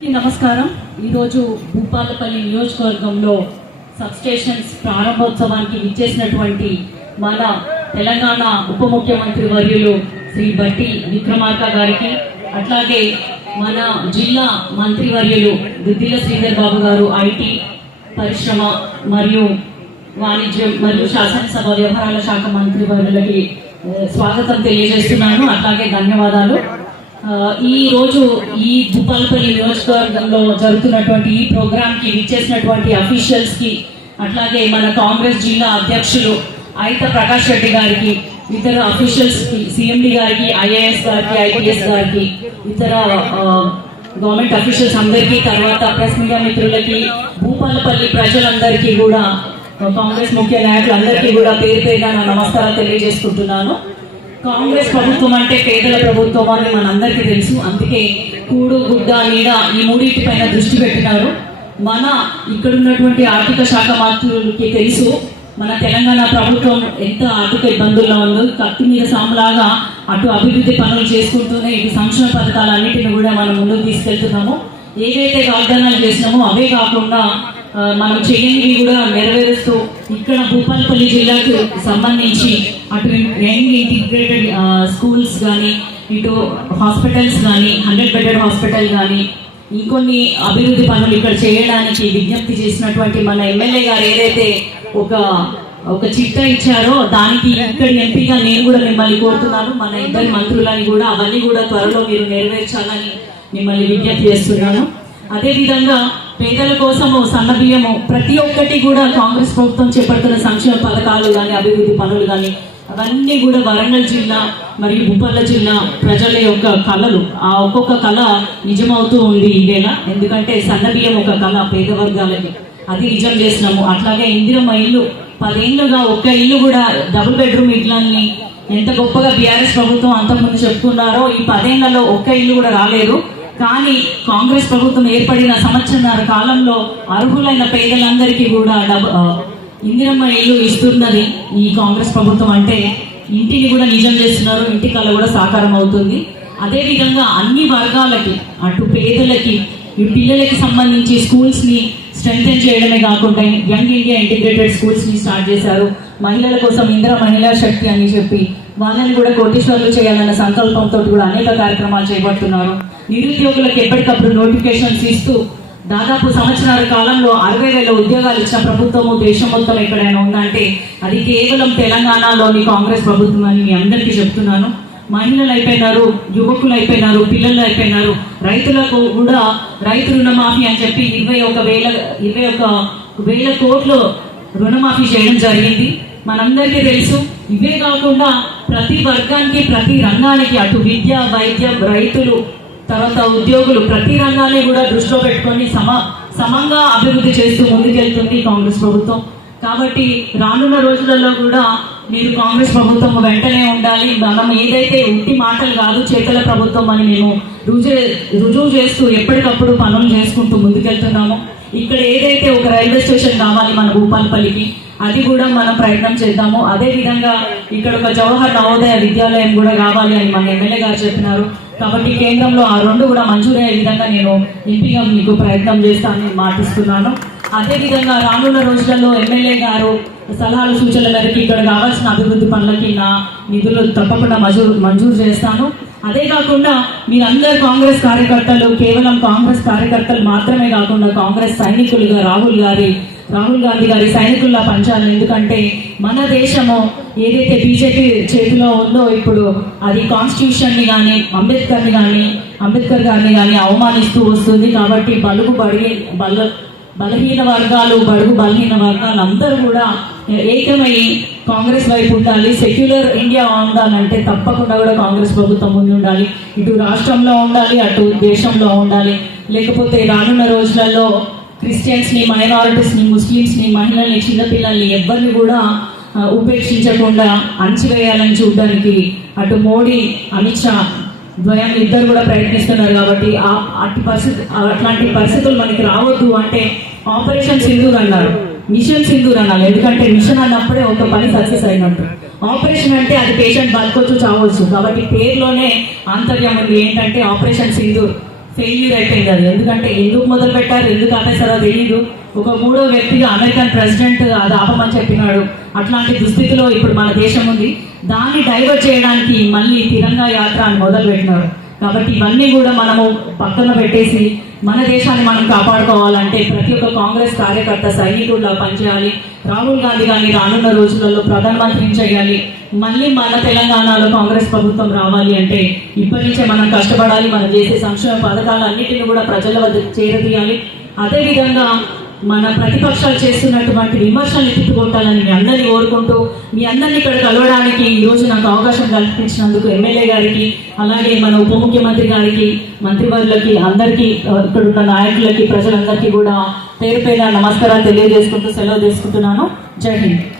నమస్కారం. ఈరోజు భూపాలపల్లి నియోజకవర్గంలో సబ్స్టేషన్స్ ప్రారంభోత్సవానికి విచ్చేసినటువంటి మన తెలంగాణ ఉప ముఖ్యమంత్రి వర్యులు శ్రీ బట్టి విక్రమార్క గారికి అట్లాగే మన జిల్లా మంత్రి వర్యులు దుద్దిల శ్రీధర్ బాబు గారు ఐటీ పరిశ్రమ మరియు వాణిజ్యం మరియు శాసనసభ వ్యవహారాల శాఖ మంత్రి వర్యులకి స్వాగతం తెలియజేస్తున్నాను. అట్లాగే ధన్యవాదాలు. ఈ రోజు ఈ భూపాలపల్లి నియోజకవర్గంలో జరుగుతున్నటువంటి ఈ ప్రోగ్రామ్కి విచ్చేసినటువంటి అఫీషియల్స్కి అట్లాగే మన కాంగ్రెస్ జిల్లా అధ్యక్షులు అయిత ప్రకాష్ రెడ్డి గారికి ఇతర అఫీషియల్స్కి సిఎండి గారికి ఐఏఎస్ గారికి ఐపీఎస్ గారికి ఇతర గవర్నమెంట్ అఫీషియల్స్ అందరికీ తర్వాత ప్రెస్ మీడియా మిత్రులకి భూపాలపల్లి ప్రజలందరికీ కూడా కాంగ్రెస్ ముఖ్య నాయకులందరికీ కూడా పేరు పేరుగా నా నమస్కారాలు తెలియజేసుకుంటున్నాను. కాంగ్రెస్ ప్రభుత్వం అంటే పేదల ప్రభుత్వం అని మనందరికీ తెలుసు. అందుకే కూడు గుడ్డ నీడ ఈ మూడింటి పైన దృష్టి పెట్టినారు. మన ఇక్కడ ఉన్నటువంటి ఆర్థిక శాఖ మంత్రులకి తెలుసు మన తెలంగాణ ప్రభుత్వం ఎంత ఆర్థిక ఇబ్బందుల్లో ఉందో కత్తి మీద సాములాగా అటు అభివృద్ధి పనులు చేసుకుంటూనే ఇటు సంక్షేమ పథకాలన్నింటిని కూడా మనం ముందుకు తీసుకెళ్తున్నాము. ఏవైతే వాగ్దానాలు చేసినామో అవే కాకుండా మనం చేయనివి కూడా నెరవేరుస్తూ ఇక్కడ భూపాలపల్లి జిల్లాకు సంబంధించి అటు యంగ్ ఇంటిగ్రేటెడ్ స్కూల్స్ కానీ ఇటు హాస్పిటల్స్ కానీ హండ్రెడ్ బెడెడ్ హాస్పిటల్ కానీ ఇంకొన్ని అభివృద్ధి పనులు ఇక్కడ చేయడానికి విజ్ఞప్తి చేసినటువంటి మన ఎమ్మెల్యే గారు ఏదైతే ఒక ఒక చిట్టా ఇచ్చారో దానికి ఇక్కడ ఎంపీగా నేను కూడా మిమ్మల్ని కోరుతున్నాను. మన ఇద్దరి మంత్రులని కూడా అవన్నీ కూడా త్వరలో మీరు నెరవేర్చాలని మిమ్మల్ని విజ్ఞప్తి చేస్తున్నాను. అదేవిధంగా పేదల కోసము సన్న బియ్యము ప్రతి ఒక్కటి కూడా కాంగ్రెస్ ప్రభుత్వం చేపడుతున్న సంక్షేమ పథకాలు కానీ అభివృద్ధి పనులు కానీ అవన్నీ కూడా వరంగల్ జిల్లా మరియు భూపాల జిల్లా ప్రజల యొక్క కళలు. ఆ ఒక్కొక్క కళ నిజమవుతూ ఉంది ఇదేనా ఎందుకంటే సన్నబియ్యం ఒక కళ పేద వర్గాలకి అది నిజం చేసినాము. అట్లాగే ఇందిరమ్మ ఇల్లు. పదేళ్ళుగా ఒక్క ఇల్లు కూడా డబుల్ బెడ్రూమ్ ఇళ్ళని ఎంత గొప్పగా బీఆర్ఎస్ ప్రభుత్వం అంతకుముందు చెప్పుకున్నారో ఈ పదేళ్ళలో ఒక్క ఇల్లు కూడా రాలేదు. కానీ కాంగ్రెస్ ప్రభుత్వం ఏర్పడిన సంవత్సరాల కాలంలో అర్హులైన పేదలందరికీ కూడా డబ్ ఇందిరమ్మ ఇల్లు ఇస్తున్నది ఈ కాంగ్రెస్ ప్రభుత్వం. అంటే ఇంటిని కూడా నిజం చేస్తున్నారు ఇంటి కళ కూడా సాకారం అవుతుంది. అదేవిధంగా అన్ని వర్గాలకి అటు పేదలకి ఈ పిల్లలకి సంబంధించి స్కూల్స్ని స్ట్రెంగ్ చేయడమే కాకుండా యంగ్ ఇండియా ఇంటిగ్రేటెడ్ స్కూల్స్ని స్టార్ట్ చేశారు. మహిళల కోసం ఇంద్ర మహిళా శక్తి అని చెప్పి వాళ్ళని కూడా కోటీశ్వర్లు చేయాలన్న సంకల్పంతో కూడా అనేక కార్యక్రమాలు చేపడుతున్నారు. నిరుద్యోగులకు ఎప్పటికప్పుడు నోటిఫికేషన్స్ ఇస్తూ దాదాపు సంవత్సరాల కాలంలో అరవై వేల ఉద్యోగాలు ఇచ్చిన ప్రభుత్వము దేశం మొత్తం ఎక్కడైనా ఉందంటే అది కేవలం తెలంగాణలోని కాంగ్రెస్ ప్రభుత్వం అని మీ అందరికీ చెప్తున్నాను. మహిళలు అయిపోయినారు యువకులు అయిపోయినారు పిల్లలు అయిపోయినారు రైతులకు కూడా రైతు రుణమాఫీ అని చెప్పి ఇరవై ఒక వేల ఇరవై ఒక వేల కోట్లు రుణమాఫీ చేయడం జరిగింది. మనందరికీ తెలుసు ఇవే కాకుండా ప్రతి వర్గానికి ప్రతి రంగానికి అటు విద్య వైద్యం రైతులు తర్వాత ఉద్యోగులు ప్రతి రంగాన్ని కూడా దృష్టిలో పెట్టుకొని సమ సమంగా అభివృద్ధి చేస్తూ ముందుకెళ్తుంది కాంగ్రెస్ ప్రభుత్వం. కాబట్టి రానున్న రోజులలో కూడా మీరు కాంగ్రెస్ ప్రభుత్వం వెంటనే ఉండాలి. మనం ఏదైతే ఉట్టి మాటలు కాదు చేతల ప్రభుత్వం అని మేము రుజువు రుజువు చేస్తూ ఎప్పటికప్పుడు పనులు చేసుకుంటూ ముందుకెళ్తున్నాము. ఇక్కడ ఏదైతే ఒక రైల్వే స్టేషన్ కావాలి మన భూపాలపల్లికి అది కూడా మనం ప్రయత్నం చేద్దాము. అదే విధంగా ఇక్కడ ఒక జవహర్ నవోదయ విద్యాలయం కూడా కావాలి అని మన ఎమ్మెల్యే గారు చెప్పినారు. కాబట్టి కేంద్రంలో ఆ రెండు కూడా మంజూరయ్యే విధంగా నేను ఎంపీగా మీకు ప్రయత్నం చేస్తానని మాటిస్తున్నాను. అదే విధంగా రానున్న రోజులలో ఎమ్మెల్యే గారు సలహాలు సూచనల మేరకు ఇక్కడ కావాల్సిన అభివృద్ధి పనులకి నా నిధులు తప్పకుండా మంజూరు మంజూరు చేస్తాను. అదే కాకుండా మీరందరు కాంగ్రెస్ కార్యకర్తలు కేవలం కాంగ్రెస్ కార్యకర్తలు మాత్రమే కాకుండా కాంగ్రెస్ సైనికులుగా రాహుల్ గారి రాహుల్ గాంధీ గారి సైనికుల్లా పంచాలి. ఎందుకంటే మన దేశము ఏదైతే బీజేపీ చేతిలో ఉందో ఇప్పుడు అది కాన్స్టిట్యూషన్ని కానీ అంబేద్కర్ని కానీ అంబేద్కర్ గారిని కానీ అవమానిస్తూ వస్తుంది కాబట్టి బలుగు బడి బల బలహీన వర్గాలు బడుగు బలహీన వర్గాలు అందరూ కూడా ఏకమై కాంగ్రెస్ వైపు ఉండాలి సెక్యులర్ ఇండియా ఉండాలంటే తప్పకుండా కూడా కాంగ్రెస్ ప్రభుత్వం ముందు ఉండాలి. ఇటు రాష్ట్రంలో ఉండాలి అటు దేశంలో ఉండాలి. లేకపోతే రానున్న రోజులలో క్రిస్టియన్స్ని మైనారిటీస్ని ముస్లిమ్స్ని మహిళల్ని చిన్నపిల్లల్ని ఎవరిని కూడా ఉపేక్షించకుండా అణచివేయాలని చూడడానికి అటు మోడీ అమిత్ షా ద్వయం ఇద్దరు కూడా ప్రయత్నిస్తున్నారు కాబట్టి అట్టి పరిస్థితి అట్లాంటి పరిస్థితులు మనకి రావద్దు అంటే ఆపరేషన్ సింధూర్ అన్నారు. మిషన్ సింధూర్ అన్నారు ఎందుకంటే మిషన్ అన్నప్పుడే ఒక పని సక్సెస్ అయినట్టు. ఆపరేషన్ అంటే అది పేషెంట్ బతకొచ్చు చావచ్చు. కాబట్టి పేరులోనే ఆంతర్యం ఉంది. ఏంటంటే ఆపరేషన్ సింధూర్ ఫెయిల్యూర్ అయిపోయింది అది. ఎందుకంటే ఎందుకు మొదలు పెట్టారు ఎందుకు ఆపేశారో తెలియదు ఒక మూడో వ్యక్తిగా అమెరికన్ ప్రెసిడెంట్ అది ఆపమని చెప్పినాడు. అట్లాంటి దుస్థితిలో ఇప్పుడు మన దేశం ఉంది. దాన్ని డైవర్ట్ చేయడానికి మళ్ళీ తిరంగా యాత్ర అని మొదలు పెట్టినారు కాబట్టి ఇవన్నీ కూడా మనము పక్కన పెట్టేసి మన దేశాన్ని మనం కాపాడుకోవాలంటే ప్రతి ఒక్క కాంగ్రెస్ కార్యకర్త సైనికుడిలా పనిచేయాలి. రాహుల్ గాంధీ గారిని రానున్న రోజులలో ప్రధానమంత్రిని చేయాలి. మళ్ళీ మన తెలంగాణలో కాంగ్రెస్ ప్రభుత్వం రావాలి అంటే ఇప్పటి నుంచే మనం కష్టపడాలి. మనం చేసే సంక్షేమ పథకాలన్నిటిని కూడా ప్రజల వద్ద చేరదీయాలి. అదేవిధంగా మన ప్రతిపక్షాలు చేస్తున్నటువంటి విమర్శలు తిప్పుకొట్టాలని మీ అందరినీ కోరుకుంటూ మీ అందరినీ ఇక్కడ కలవడానికి ఈ రోజు నాకు అవకాశం కల్పించినందుకు ఎమ్మెల్యే గారికి అలాగే మన ఉప ముఖ్యమంత్రి గారికి మంత్రివర్లకి అందరికీ ఇక్కడ ఉన్న నాయకులకి ప్రజలందరికీ కూడా పేరు పేరు నమస్కారాలు తెలియజేసుకుంటూ సెలవు తీసుకుంటున్నాను. జై హింద్.